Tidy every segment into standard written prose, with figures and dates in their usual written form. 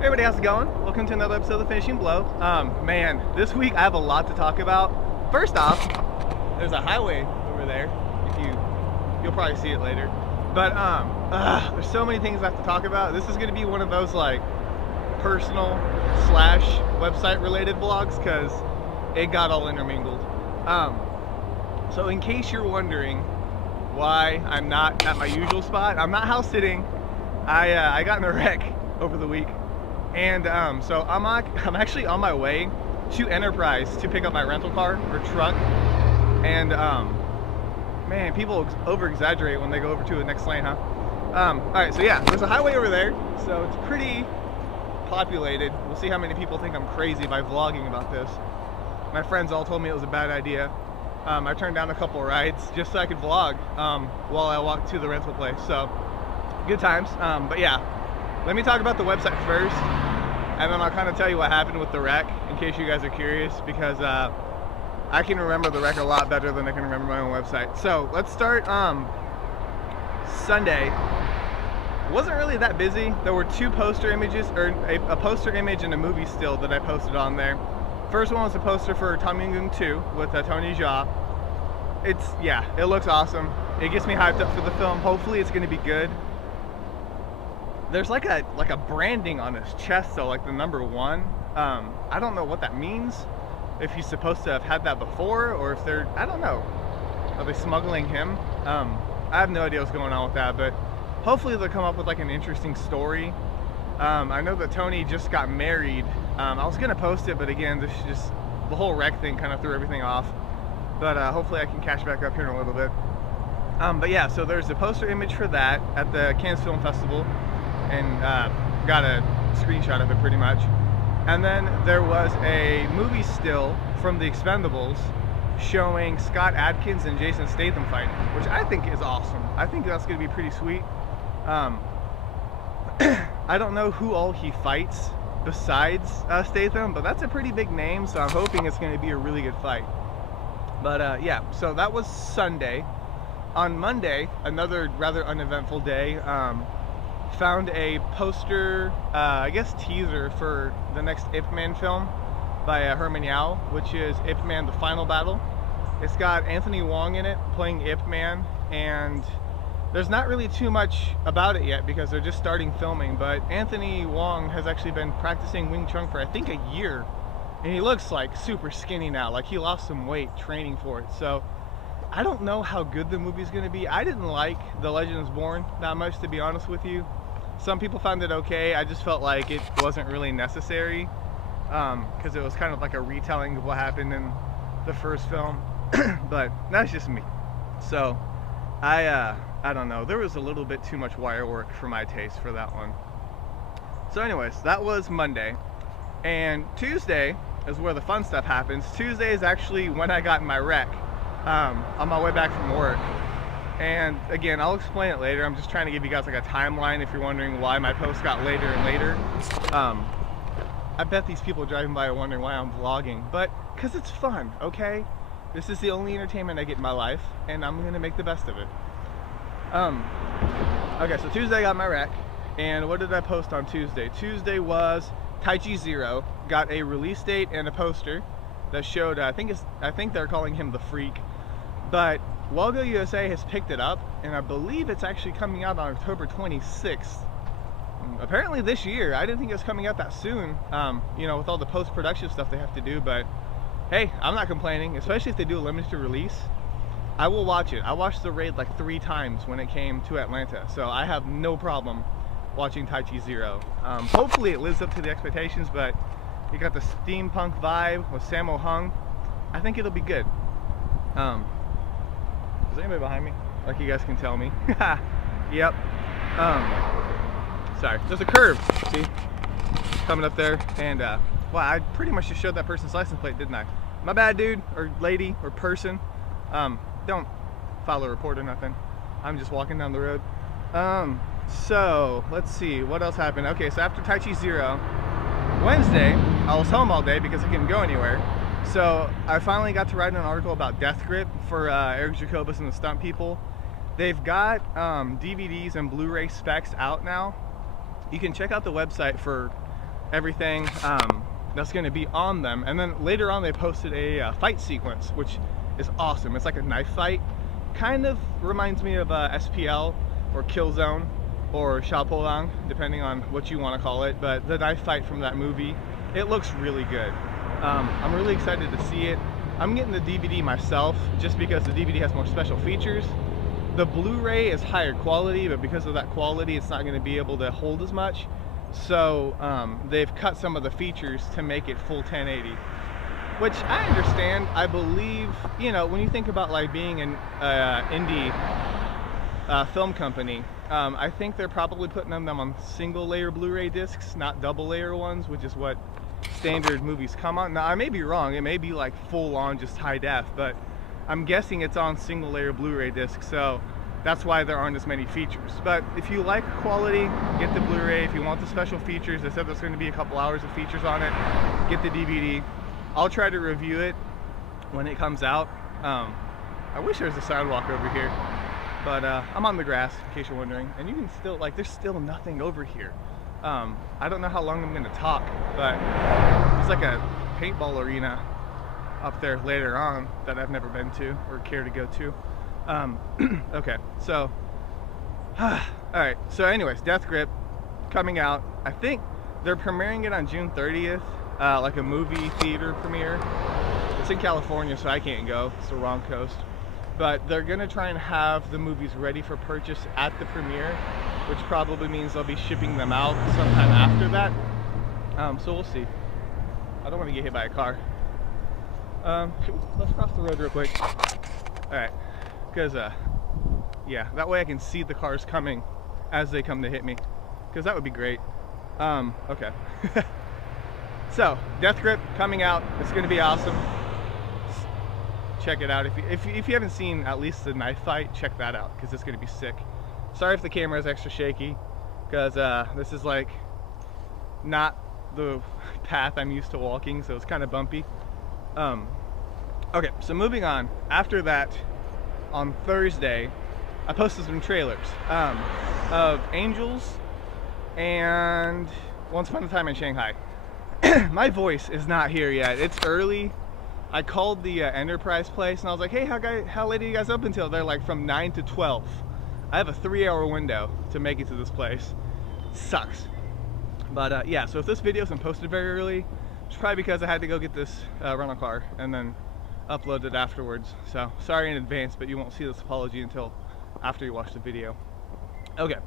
Hey everybody, how's it going? Welcome to another episode of The Finishing Blow. Man, this week I have a lot to talk about. First off, there's a highway over there. You'll probably see it later. But there's so many things I have to talk about. This is going to be one of those like personal / website related vlogs because it got all intermingled. So in case you're wondering why I'm not at my usual spot, I'm not house sitting. I got in a wreck over the week. And so I'm actually on my way to Enterprise to pick up my rental car or truck. And man, people over exaggerate when they go over to the next lane, huh? Alright, so yeah, there's a highway over there, so it's pretty populated. We'll see how many people think I'm crazy by vlogging about this. My friends all told me it was a bad idea. I turned down a couple rides just so I could vlog while I walked to the rental place. So good times. But yeah, let me talk about the website first, and then I'll kind of tell you what happened with the wreck in case you guys are curious, because I can remember the wreck a lot better than I can remember my own website. So let's start Sunday. It wasn't really that busy. There were two poster images, or a poster image and a movie still that I posted on there. First one was a poster for Tom Yum 2 with Tony Jaa. It looks awesome. It gets me hyped up for the film. Hopefully it's going to be good. There's like a branding on his chest though, like the number 1. I don't know what that means. If he's supposed to have had that before, or if I don't know. Are they smuggling him? I have no idea what's going on with that, but hopefully they'll come up with like an interesting story. I know that Tony just got married. I was gonna post it, but again, this is just the whole wreck thing kind of threw everything off. But hopefully I can catch back up here in a little bit. But yeah, so there's a poster image for that at the Cannes Film Festival, and got a screenshot of it pretty much. And then there was a movie still from The Expendables showing Scott Adkins and Jason Statham fighting, which I think is awesome. I think that's going to be pretty sweet. I don't know who all he fights besides Statham, but that's a pretty big name, so I'm hoping it's going to be a really good fight. But yeah, so that was Sunday. On Monday, another rather uneventful day, found a poster, I guess teaser for the next Ip Man film by Herman Yao, which is Ip Man: The Final Battle. It's got Anthony Wong in it playing Ip Man, and there's not really too much about it yet because they're just starting filming, but Anthony Wong has actually been practicing Wing Chun for I think a year, and he looks like super skinny now, like he lost some weight training for it. So I don't know how good the movie's going to be. I didn't like The Legend Is Born that much, to be honest with you. Some people found it okay. I just felt like it wasn't really necessary because it was kind of like a retelling of what happened in the first film. But that's just me. So I don't know. There was a little bit too much wire work for my taste for that one. So anyways, that was Monday. And Tuesday is where the fun stuff happens. Tuesday is actually when I got in my wreck on my way back from work. And again, I'll explain it later. I'm just trying to give you guys like a timeline if you're wondering why my posts got later and later. I bet these people driving by are wondering why I'm vlogging, but because it's fun, okay? This is the only entertainment I get in my life, and I'm gonna make the best of it. Okay, so Tuesday I got my wreck, and what did I post on Tuesday? Tuesday was Tai Chi Zero, got a release date and a poster that showed, I think they're calling him the Freak, but Walgo USA has picked it up, and I believe it's actually coming out on October 26th. Apparently this year. I didn't think it was coming out that soon, you know, with all the post-production stuff they have to do, but hey, I'm not complaining, especially if they do a limited release. I will watch it. I watched The Raid like 3 times when it came to Atlanta, so I have no problem watching Tai Chi Zero. Hopefully it lives up to the expectations, but you got the steampunk vibe with Sammo Hung. I think it'll be good. Is anybody behind me? Like you guys can tell me. Yep. Sorry. There's a curve. See? Coming up there. And, well, I pretty much just showed that person's license plate, didn't I? My bad, dude, or lady, or person. Don't file a report or nothing. I'm just walking down the road. So, let's see. What else happened? Okay, so after Tai Chi Zero, Wednesday, I was home all day because I couldn't go anywhere. So I finally got to write an article about Death Grip for Eric Jacobus and the Stunt People. They've got DVDs and Blu-ray specs out now. You can check out the website for everything that's going to be on them. And then later on they posted a fight sequence, which is awesome. It's like a knife fight. Kind of reminds me of SPL or Killzone or Xiaopolang, depending on what you want to call it. But the knife fight from that movie, it looks really good. I'm really excited to see it. I'm getting the DVD myself just because the DVD has more special features. The Blu-ray is higher quality, but because of that quality, it's not going to be able to hold as much. So they've cut some of the features to make it full 1080, which I understand. I believe, you know, when you think about like being an indie film company, I think they're probably putting them on single layer Blu-ray discs, not double layer ones, which is what standard movies come on. Now I may be wrong, it may be like full on just high def, but I'm guessing it's on single layer Blu-ray discs, so that's why there aren't as many features. But if you like quality, get the Blu-ray. If you want the special features, they said there's going to be a couple hours of features on it, get the DVD. I'll try to review it when it comes out. I wish there was a sidewalk over here, but I'm on the grass, in case you're wondering, and you can still, like, there's still nothing over here. I don't know how long I'm going to talk, but there's like a paintball arena up there later on that I've never been to or care to go to. Okay, so alright, so anyways, Death Grip coming out. I think they're premiering it on June 30th, like a movie theater premiere. It's in California, so I can't go, it's the wrong coast, but they're gonna try and have the movies ready for purchase at the premiere, which probably means they'll be shipping them out sometime after that. So we'll see. I don't want to get hit by a car. Let's cross the road real quick. Alright, because yeah, that way I can see the cars coming as they come to hit me, because that would be great. Okay. So Death Grip coming out. It's going to be awesome. Check it out. If you haven't seen at least the knife fight, check that out, because it's going to be sick. Sorry if the camera is extra shaky, because this is like not the path I'm used to walking, so it's kind of bumpy. Okay, so moving on. After that, on Thursday, I posted some trailers of Angels and Once Upon a Time in Shanghai. My voice is not here yet. It's early. I called the Enterprise place and I was like, hey, how late are you guys up until? They're like from 9 to 12. I have a 3-hour window to make it to this place. It sucks. But yeah, so if this video isn't posted very early, it's probably because I had to go get this rental car and then upload it afterwards. So sorry in advance, but you won't see this apology until after you watch the video. Okay,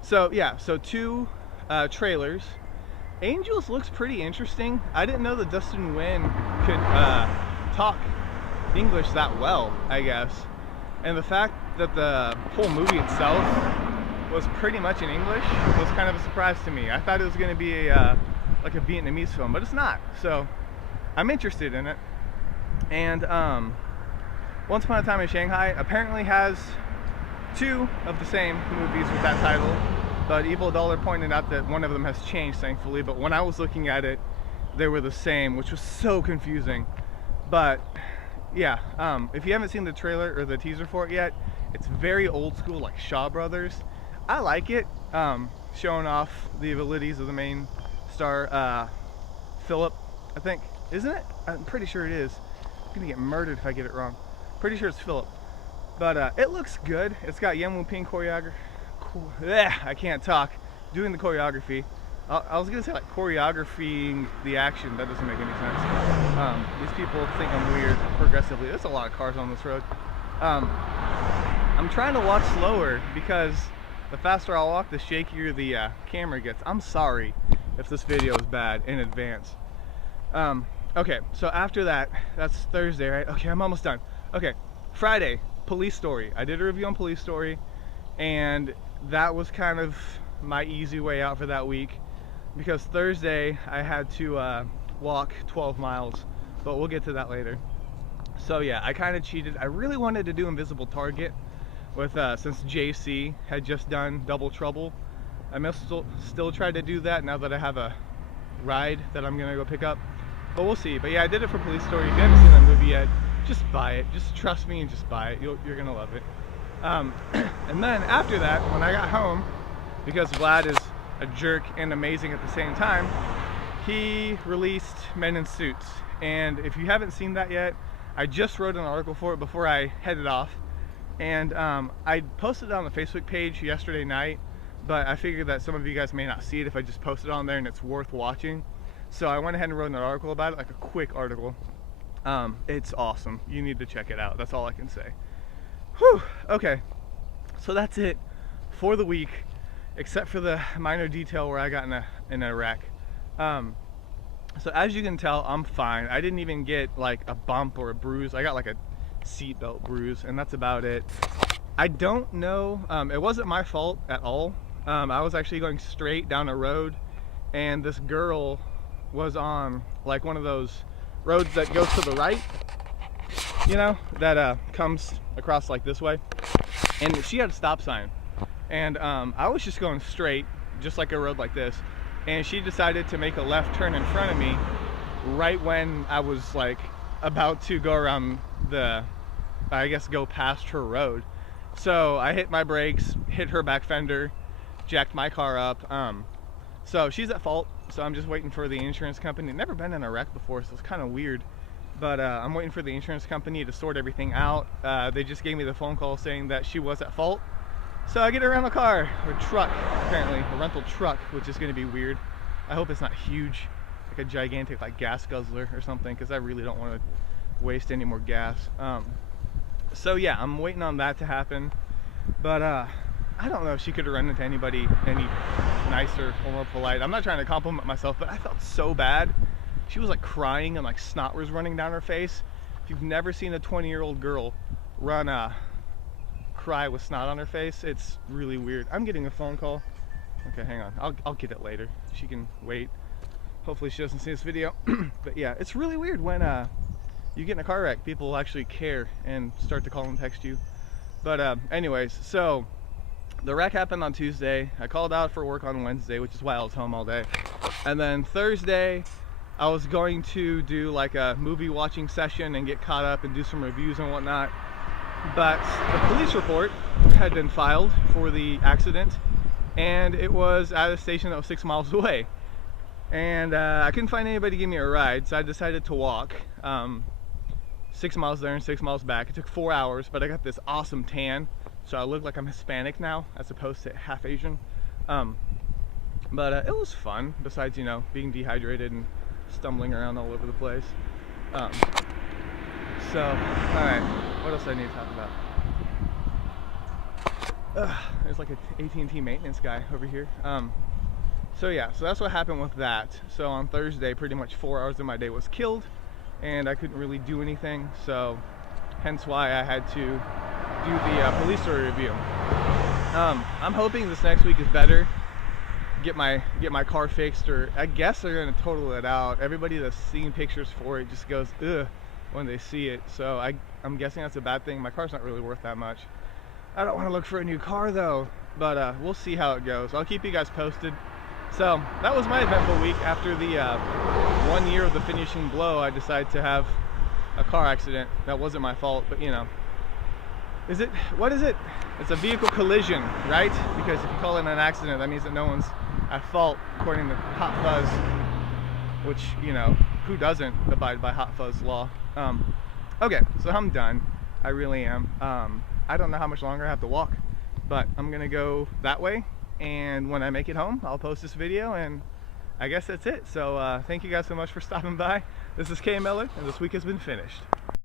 so yeah, so 2 trailers. Angels looks pretty interesting. I didn't know that Dustin Nguyen could talk English that well, I guess. And the fact that the whole movie itself was pretty much in English was kind of a surprise to me. I thought it was going to be like a Vietnamese film, but it's not. So I'm interested in it. And Once Upon a Time in Shanghai apparently has 2 of the same movies with that title, but Evil Dollar pointed out that one of them has changed, thankfully. But when I was looking at it, they were the same, which was so confusing. But yeah, if you haven't seen the trailer or the teaser for it yet, it's very old school, like Shaw Brothers. I like it, showing off the abilities of the main star, Philip, I think. Isn't it? I'm pretty sure it is. I'm gonna get murdered if I get it wrong. Pretty sure it's Philip. But it looks good. It's got Yen Wu Ping choreography. I can't talk. Doing the choreography. I was gonna say like choreographing the action. That doesn't make any sense. These people think I'm weird progressively. There's a lot of cars on this road. I'm trying to walk slower because the faster I walk, the shakier the camera gets. I'm sorry if this video is bad in advance. Okay, so after that, that's Thursday, right? Okay, I'm almost done. Okay, Friday, Police Story. I did a review on Police Story, and that was kind of my easy way out for that week, because Thursday I had to walk 12 miles, but we'll get to that later. So yeah, I kind of cheated. I really wanted to do Invisible Target with since JC had just done Double Trouble. I must still try to do that now that I have a ride that I'm gonna go pick up, but we'll see. But yeah, I did it for Police Story. If you haven't seen that movie yet, just buy it. Just trust me and just buy it. You're gonna love it. And then after that, when I got home, because Vlad is a jerk and amazing at the same time, he released Men in Suits, and if you haven't seen that yet, I just wrote an article for it before I headed off, and I posted it on the Facebook page yesterday night, but I figured that some of you guys may not see it if I just post it on there and it's worth watching. So I went ahead and wrote an article about it, like a quick article. It's awesome. You need to check it out. That's all I can say. Whew. Okay, so that's it for the week, except for the minor detail where I got in a wreck. So as you can tell, I'm fine. I didn't even get like a bump or a bruise. I got like a seatbelt bruise, and that's about it. I don't know. It wasn't my fault at all. I was actually going straight down a road, and this girl was on like one of those roads that goes to the right, you know, that comes across like this way, and she had a stop sign, and I was just going straight, just like a road like this, and she decided to make a left turn in front of me right when I was like about to go around the, I guess, go past her road. So I hit my brakes, hit her back fender, jacked my car up. So she's at fault, so I'm just waiting for the insurance company. Never been in a wreck before, so it's kind of weird, but I'm waiting for the insurance company to sort everything out. They just gave me the phone call saying that she was at fault, so I get a rental car, or truck, apparently, a rental truck, which is going to be weird. I hope it's not huge, like a gigantic like gas guzzler or something, because I really don't want to waste any more gas. So yeah, I'm waiting on that to happen, but I don't know if she could have run into anybody any nicer or more polite. I'm not trying to compliment myself, but I felt so bad. She was like crying and like snot was running down her face. If you've never seen a 20-year-old girl cry with snot on her face, it's really weird. I'm getting a phone call. Okay, hang on. I'll get it later. She can wait. Hopefully she doesn't see this video. But yeah, it's really weird when you get in a car wreck. People actually care and start to call and text you. But anyways, so the wreck happened on Tuesday. I called out for work on Wednesday, which is why I was home all day. And then Thursday, I was going to do like a movie watching session and get caught up and do some reviews and whatnot. But the police report had been filed for the accident, and it was at a station that was 6 miles away. And I couldn't find anybody to give me a ride, so I decided to walk 6 miles there and 6 miles back. It took 4 hours, but I got this awesome tan, so I look like I'm Hispanic now as opposed to half Asian. But it was fun, besides, you know, being dehydrated and stumbling around all over the place. So, alright, what else do I need to talk about? There's like an AT&T maintenance guy over here. So yeah, so that's what happened with that. So on Thursday, pretty much 4 hours of my day was killed, and I couldn't really do anything, so hence why I had to do the police story review. I'm hoping this next week is better. Get my car fixed, or I guess they're gonna total it out. Everybody that's seen pictures for it just goes ugh when they see it, so I'm guessing that's a bad thing. My car's not really worth that much. I don't want to look for a new car though, but we'll see how it goes. I'll keep you guys posted. So that was my eventful week. After the 1 year of the finishing blow, I decided to have a car accident. That wasn't my fault, but you know, what is it? It's a vehicle collision, right? Because if you call it an accident, that means that no one's at fault, according to Hot Fuzz, which, you know, who doesn't abide by Hot Fuzz law? Okay, so I'm done. I really am. I don't know how much longer I have to walk, but I'm gonna go that way, and when I make it home, I'll post this video, and I guess that's it. So thank you guys so much for stopping by. This is K Miller, and this week has been finished.